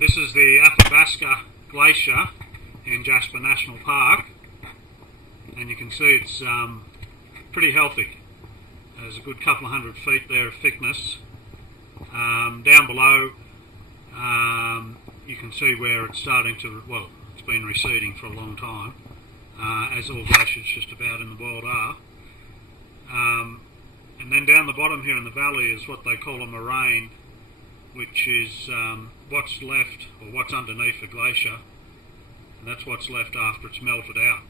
This is the Athabasca Glacier in Jasper National Park, and you can see it's pretty healthy. There's a good couple of 100 feet there of thickness. Down below you can see where it's starting to, well, it's been receding for a long time, as all glaciers just about in the world are. And then down the bottom here in the valley is what they call a moraine, which is what's left, or what's underneath a glacier, and that's what's left after it's melted out.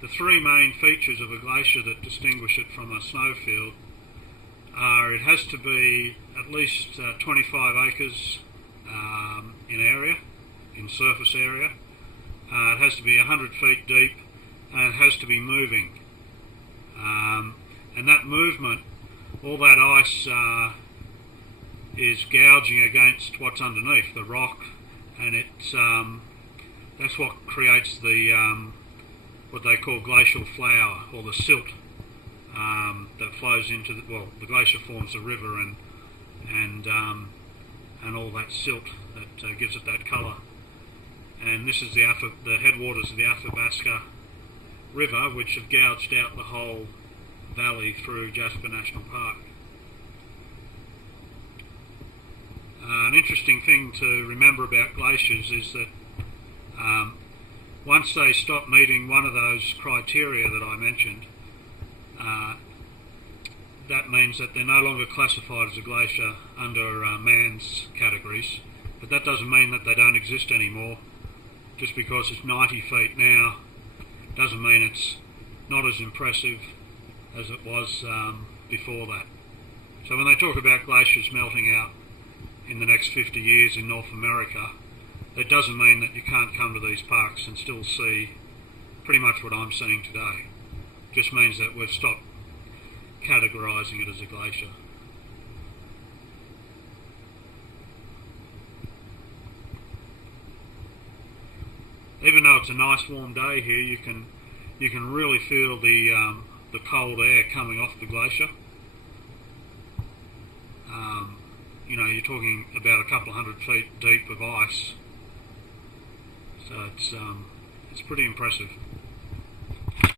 The three main features of a glacier that distinguish it from a snowfield are it has to be at least 25 acres in area, in surface area. It has to be 100 feet deep, and it has to be moving. And that movement, all that ice is gouging against what's underneath, the rock, and it's that's what creates the what they call glacial flow, or the silt that flows into the, well, the glacier forms a river, and all that silt that gives it that colour. And this is the headwaters of the Athabasca River, which have gouged out the whole valley through Jasper National Park. An interesting thing to remember about glaciers is that once they stop meeting one of those criteria that I mentioned, that means that they're no longer classified as a glacier under man's categories, but that doesn't mean that they don't exist anymore. Just because it's 90 feet now doesn't mean it's not as impressive as it was before that. So when they talk about glaciers melting out in the next 50 years in North America, that doesn't mean that you can't come to these parks and still see pretty much what I'm seeing today. It just means that we've stopped categorising it as a glacier. Even though it's a nice warm day here, you can really feel the cold air coming off the glacier. You know, you're talking about a couple of 100 feet deep of ice, so it's pretty impressive.